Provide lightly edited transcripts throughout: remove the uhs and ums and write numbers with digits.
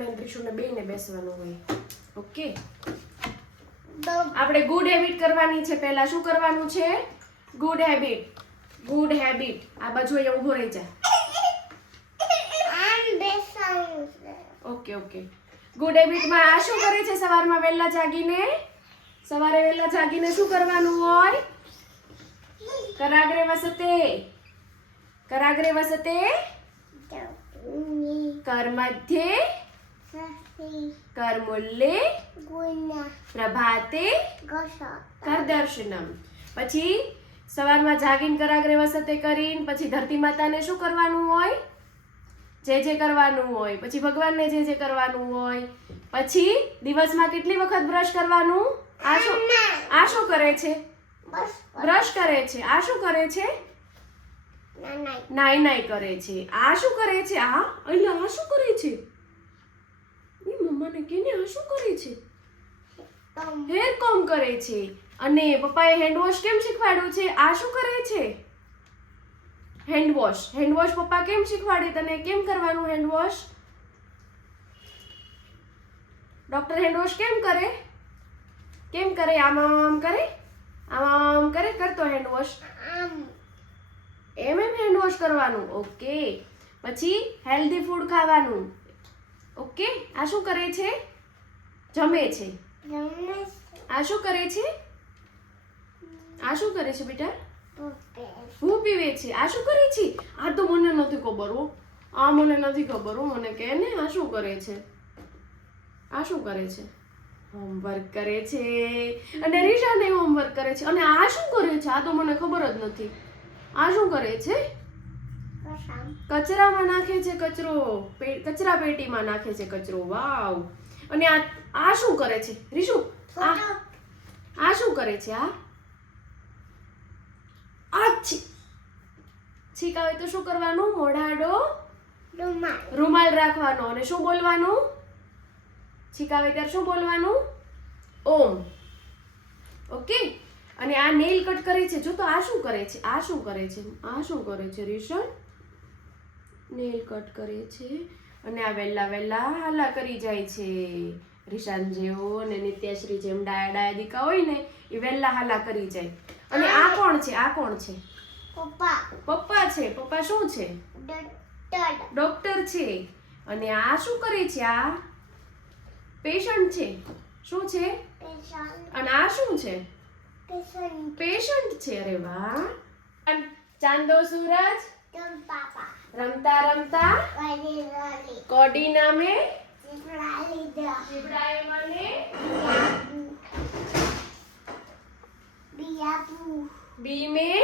પપ્પાને અને રીશુને બેયને બેસવાનું હોય. ઓકે, આપણે ગુડ હેબિટ કરવાની છે. પહેલા શું કરવાનું છે? Good habit. Good habit. આ બાજુ અહીંયા ઊભો રહી જા. Okay okay. ગુડ હેબિટમાં આ શું કરે છે? સવારમાં વહેલા જાગીને શું કરવાનું હોય? કરાગ્રે વસતે, કરાગ્રે વસતે, કરમધ્યે, કરમૂલે, પ્રભાતે, કરદર્શનમ. પછી સવારમાં જાગીને કરાગ્રે વસતે કરીને પછી ધરતી માતાને શું કરવાનું હોય? જે કરવાનું હોય. પછી ભગવાનને જે કરવાનું હોય. પછી દિવસમાં કેટલી વખત બ્રશ કરવાનું? આ શું કરે છે? બ્રશ કરે છે. આ શું કરે છે? નાઈ નાઈ કરે છે. આ શું કરે છે? આ શું કરે છે? મમ્માને કેને આ શું કરે છે? હેર કોમ કરે છે. અને પપ્પાએ હેન્ડવોશ કેમ શીખવાડ્યું છે? આ શું કરે છે? હેન્ડવોશ. હેન્ડવોશ પપ્પા કેમ શીખવાડે તને? કેમ કરવાનું હેન્ડવોશ? ડોક્ટર હેન્ડવોશ કેમ કરે? કેમ કરે? આમ કરે, આમ કરે. કરતો હેન્ડવોશ એમ હેન્ડવોશ કરવાનું. ઓકે. પછી હેલ્ધી ફૂડ ખાવાનું. ઓકે. આ શું કરે છે? જમે છે. આ શું કરે છે? આ શું કરે છે બેટા? હું પીવે છે. આ શું કરે છે? આ તો મને નથી ખબર હો. આ મને નથી ખબર હો. મને કહે ને આ શું કરે છે? આ શું કરે છે? હોમવર્ક કરે છે. અને રીશાને હોમવર્ક કરે છે. અને આ શું કરે છે? આ તો મને ખબર જ નથી. આ શું કરે છે? કચરામાં નાખે છે કચરો. કચરા પેટીમાં નાખે છે કચરો. વાવ. અને આ શું કરે છે રીશુ? આ શું કરે છે? આ છીક આવે તો શું કરવાનું? મોઢાડો રૂમાલ રાખવાનો. અને શું બોલવાનું? છીક આવે ત્યારે શું બોલવાનું? ઓમ. ઓકે. અને આ નેલ કટ કરે છે. જો તો આ શું કરે છે? આ શું કરે છે? આ શું કરે છે રીશા? નેલ કટ કરે છે. અને આ વહેલા હાલા કરી જાય છે. રીશાન જેવો અને નિત્યાશ્રી જેમ ડાયા દીકા હોય ને એ વહેલા હાલા કરી જાય. અને આ કોણ છે? આ કોણ છે? પપ્પા છે. પપ્પા શું છે? ડોક્ટર છે. અને આ શું કરે છે? આ પેશન્ટ છે. શું છે? અને આ શું છે? પેશન્ટ છે. અરે વાહ. ચાંદો સૂરજ રમતા રમતા કોડી નામે જીવડાએ મને બી में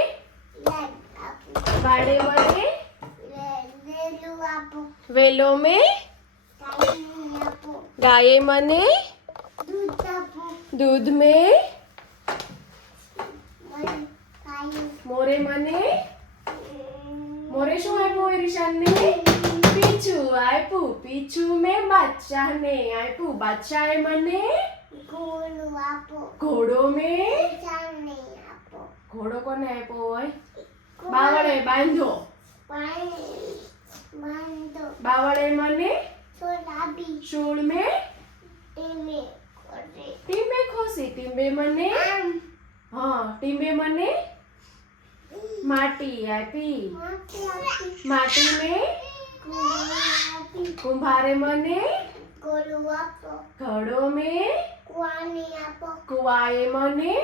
बाड़े મને વેલો में ગાયે મને दूध में મોરે મને મોરે શું આપ્યું હોય રીશાને? પીછું આપ્યું. પીછું મેં બાદશાહને આપ્યું. બાદશાહે મને ઘોડો મેં ઘોડો કોને આપ્યો હોય? બાવળે બાંધો. બાવળે મને શૂળ મેં ટીંબે ખોસી. ટીંબે મને ટીંબે મને માટી આપી. માટી મેં કુંભારે મને ઘડો મેં કુવાએ મને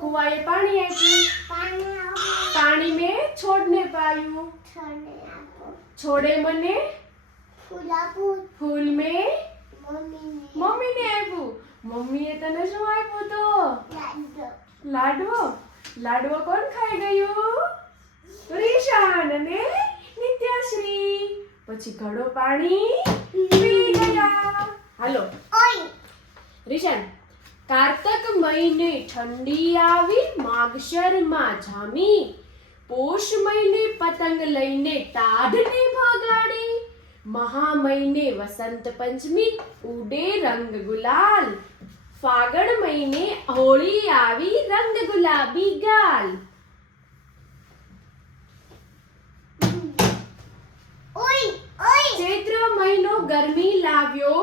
કુવાએ પાણી આપ્યું. પાણી મેં છોડને પાયું. છોડે મને ફૂલ મેં મમ્મીને આપ્યું. મમ્મીએ તને શું આપ્યું? તો લાડવો. લાડવો કોણ ખાઈ ગયું? રીશાન અને નિત્યાશ્રી. પછી ઘડો પાણી પી ગયા. હાલો રીશાન. કારતક મહિને ઠંડી આવી, માગશરમાં જામી. પોષ મહિને પતંગ લઈને ટાઢને ભગાડી. મહા મહિને વસંત પંચમી ઉડે રંગ ગુલાલ. ફાગણ મહિને હોળી આવી રંગ ગુલાબી ગાલ. ચૈત્ર મહિનો ગરમી લાવ્યો,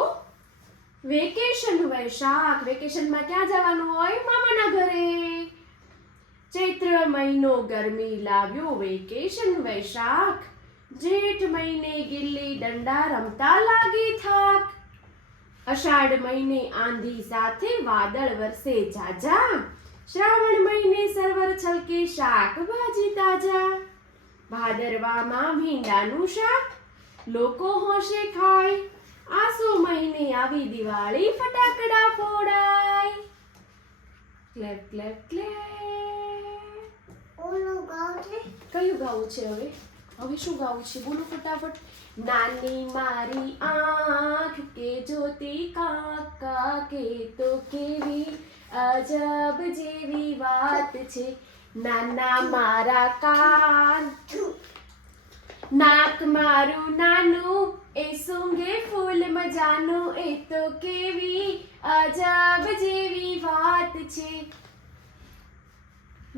વેકેશન વૈશાખ, વેકેશનમાં ક્યાં જવાનું હોય? મામાના ઘરે. ચૈત્ર મહિનો ગરમી લાવ્યો, વેકેશન વૈશાખ, જેઠ મહિને ગિલ્લી દંડા રમતા લાગી થાક, અષાઢ મહિને આંધી સાથે વાદળ વરસે ઝાઝા, શ્રાવણ મહિને સરવર છલકે શાકભાજી તાજા, ભાદરવામાં ભીંડાનું શાક લોકો હોશે ખાય, આસો મહિને આવી દિવાળી ફટાકડા ફોડાય. Clap clap clap. કયું ગાવું છે હવે? હવે શું ગાવું છે? બોલો ફટાફટ. નાની મારી આંખ કે જોતી કાકા કે તો કેવી અજબ જેવી વાત છે, નાના મારા કાન, નાક મારું નાનું એ સૂંઘે ફૂલ મજાનું, એ તો કેવી અજબ જેવી વાત છે,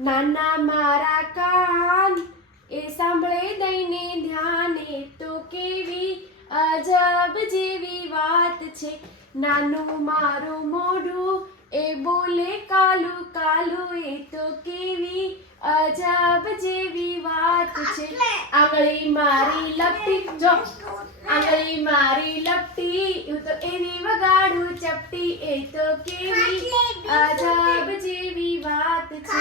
નાના મારા કાન એ સાંભળે દઈને ધ્યાન, એ તો કેવી અજબ જેવી વાત છે, નાનું મારું મોઢું એ બોલે કાલું કાલું, એ તો કેવી અજબ જેવી વાત છે, આંગળી મારી લપટી, જો આંગળી મારી લપટી હું તો એવી વગાડું ચપટી, એ તો કેવી અજબ જેવી વાત છે.